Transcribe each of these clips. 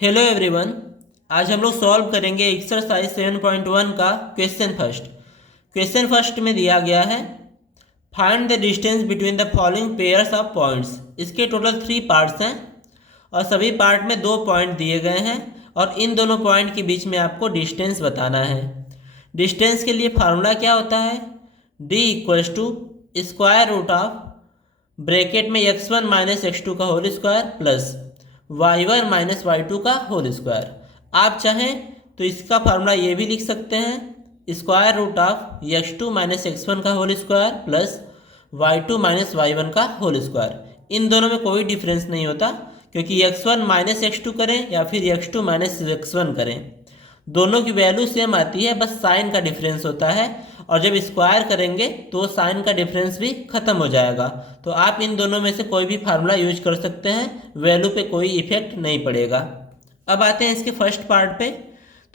Hello everyone. आज हम लोग सॉल्व करेंगे एक्सरसाइज 7.1 का क्वेश्चन फर्स्ट में दिया गया है find the distance between the following pairs of points. इसके टोटल 3 पार्ट्स हैं और सभी पार्ट में 2 पॉइंट दिए गए हैं और इन दोनों पॉइंट के बीच में आपको डिस्टेंस बताना है। डिस्टेंस के लिए फार्मूला क्या होता है? d equals to square root of bracket में x1 माइनस x2 का whole square plus y1 minus y2 का होल स्क्वायर। आप चाहें तो इसका फार्मूला ये भी लिख सकते हैं square root of x2 minus x1 का whole square plus y2 minus y1 का होल स्क्वायर। इन दोनों में कोई डिफरेंस नहीं होता क्योंकि x1 माइनस x2 करें या फिर x2 माइनस x1 करें, दोनों की वैल्यू सेम आती है, बस साइन का डिफरेंस होता है। और जब स्क्वायर करेंगे तो साइन का डिफरेंस भी खत्म हो जाएगा। तो आप इन दोनों में से कोई भी फार्मूला यूज कर सकते हैं, वैल्यू पे कोई इफेक्ट नहीं पड़ेगा। अब आते हैं इसके फर्स्ट पार्ट पे।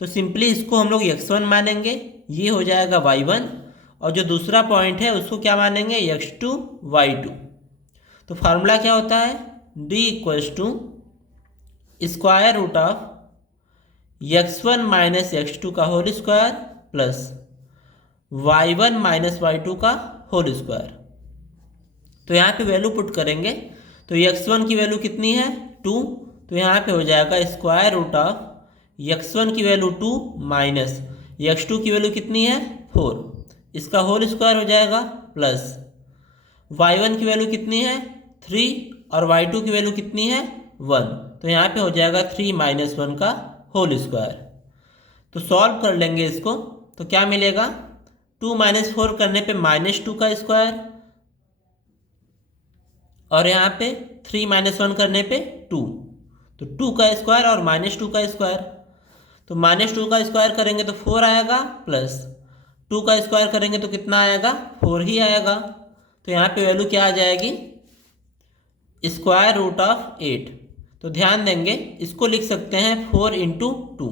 तो सिंपली इसको हम लोग x1 मानेंगे, ये हो जाएगा y1, और जो दूसरा पॉइंट है उसको क्या मानेंगे x2 y2। तो फार्मूला क्या होता है? d equals to square root of x1 minus x2 का whole square plus y1 minus y2 का होल स्क्वायर। तो यहाँ पे वैल्यू पुट करेंगे तो x1 की वैल्यू कितनी है 2, तो यहाँ पे हो जाएगा स्क्वायर रूट ऑफ x1 की वैल्यू 2 माइनस x2 की वैल्यू कितनी है 4, इसका होल स्क्वायर हो जाएगा प्लस y1 की वैल्यू कितनी है 3 और y2 की वैल्यू कितनी है 1, तो यहाँ पे हो जाएगा 3 माइनस 1 का होल स्क्वायर। तो सॉल्व कर लेंगे इसको तो क्या मिलेगा 2 माइनस 4 करने पे -2 का स्क्वायर और यहाँ पे 3 माइनस 1 करने पे 2, तो 2 का स्क्वायर और -2 का स्क्वायर। तो -2 का स्क्वायर करेंगे तो 4 आएगा प्लस 2 का स्क्वायर करेंगे तो कितना आएगा 4 ही आएगा। तो यहाँ पे वैल्यू क्या आ जाएगी स्क्वायर रूट ऑफ 8। तो ध्यान देंगे इसको लिख सकते हैं 4 इंटू 2।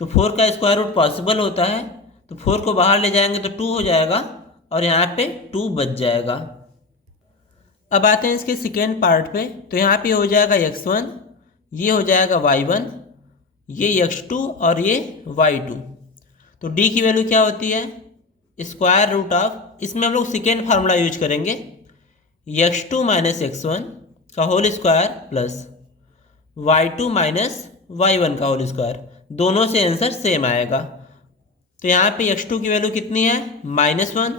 तो 4 का स्क्वायर रूट पॉसिबल होता है, तो 4 को बाहर ले जाएंगे तो 2 हो जाएगा और यहाँ पे 2 बच जाएगा। अब आते हैं इसके सेकेंड पार्ट पे। तो यहाँ पे हो जाएगा x1, ये हो जाएगा y1, ये x2 और ये y2। तो d की वैल्यू क्या होती है स्क्वायर रूट ऑफ, इसमें हम लोग सेकेंड फार्मूला यूज करेंगे x2 माइनस x1 का whole square plus y2 minus y1 का होल स्क्वायर। दोनों से आंसर सेम आएगा। तो यहाँ पे x2 की वैल्यू कितनी है -1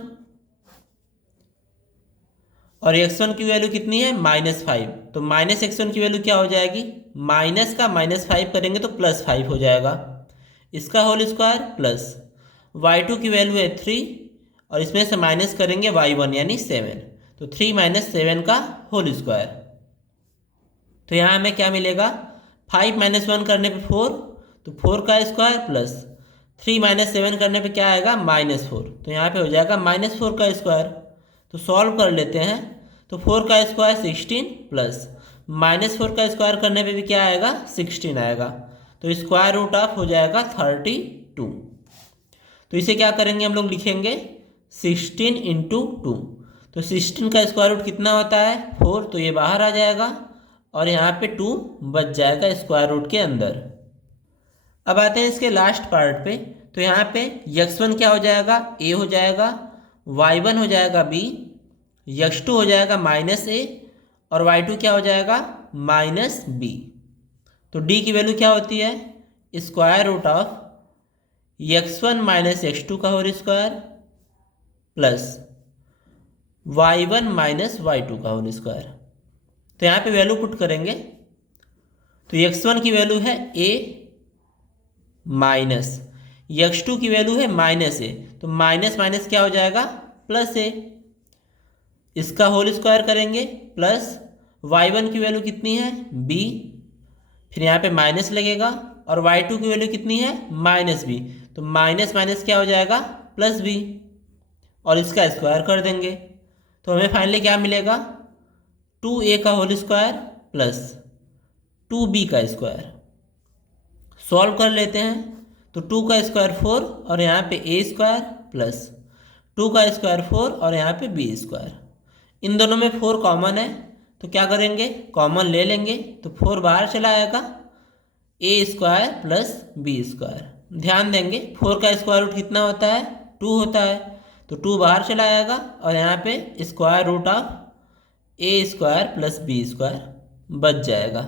और x1 की वैल्यू कितनी है -5। तो माइनस x1 की वैल्यू क्या हो जाएगी, माइनस का -5 करेंगे तो +5 हो जाएगा, इसका होल स्क्वायर प्लस y2 की वैल्यू है 3 और इसमें से माइनस करेंगे y1 यानी 7, तो 3 माइनस 7 का होल स्क्वायर। तो यहाँ हमें क्या मिलेगा 5 माइनस 1 करने पे 4, तो 4 का स्क्वायर प्लस 3 माइनस 7 करने पे क्या आएगा -4, तो यहाँ पे हो जाएगा -4 का स्क्वायर। तो सॉल्व कर लेते हैं तो 4 का स्क्वायर 16 प्लस -4 का स्क्वायर करने पे भी क्या आएगा 16 आएगा, तो स्क्वायर रूट ऑफ हो जाएगा 32। तो इसे क्या करेंगे हम लोग लिखेंगे 16 इंटू 2। तो 16 का स्क्वायर रूट कितना होता है 4, तो ये बाहर आ जाएगा और यहाँ पे 2 बच जाएगा स्क्वायर रूट के अंदर। अब आते हैं इसके लास्ट पार्ट पे। तो यहाँ पे x1 क्या हो जाएगा a हो जाएगा, y1 हो जाएगा b, x2 हो जाएगा -a और y2 क्या हो जाएगा -b। तो d की वैल्यू क्या होती है square root of x1 minus x2 का whole square plus y1 minus y2 का होल स्क्वायर। तो यहाँ पे वैल्यू पुट करेंगे तो x1 की वैल्यू है a माइनस x2 की वैल्यू है -a, तो माइनस माइनस क्या हो जाएगा +a, इसका होल स्क्वायर करेंगे प्लस y1 की वैल्यू कितनी है b, फिर यहाँ पे माइनस लगेगा और y2 की वैल्यू कितनी है -b, तो माइनस माइनस क्या हो जाएगा +b और इसका स्क्वायर कर देंगे। तो हमें फाइनली क्या मिलेगा 2a का होल स्क्वायर प्लस 2b का स्क्वायर। सॉल्व कर लेते हैं तो 2 का स्क्वायर 4 और यहाँ पे a स्क्वायर प्लस 2 का स्क्वायर 4 और यहाँ पे b स्क्वायर। इन दोनों में 4 कॉमन है तो क्या करेंगे कॉमन ले लेंगे, तो 4 बाहर चला आएगा, ए स्क्वायर प्लस बी स्क्वायर। ध्यान देंगे 4 का स्क्वायर रूट कितना होता है, 2 होता है, तो 2 बाहर चला आएगा और यहाँ पे square root of A square plus B square बच जाएगा।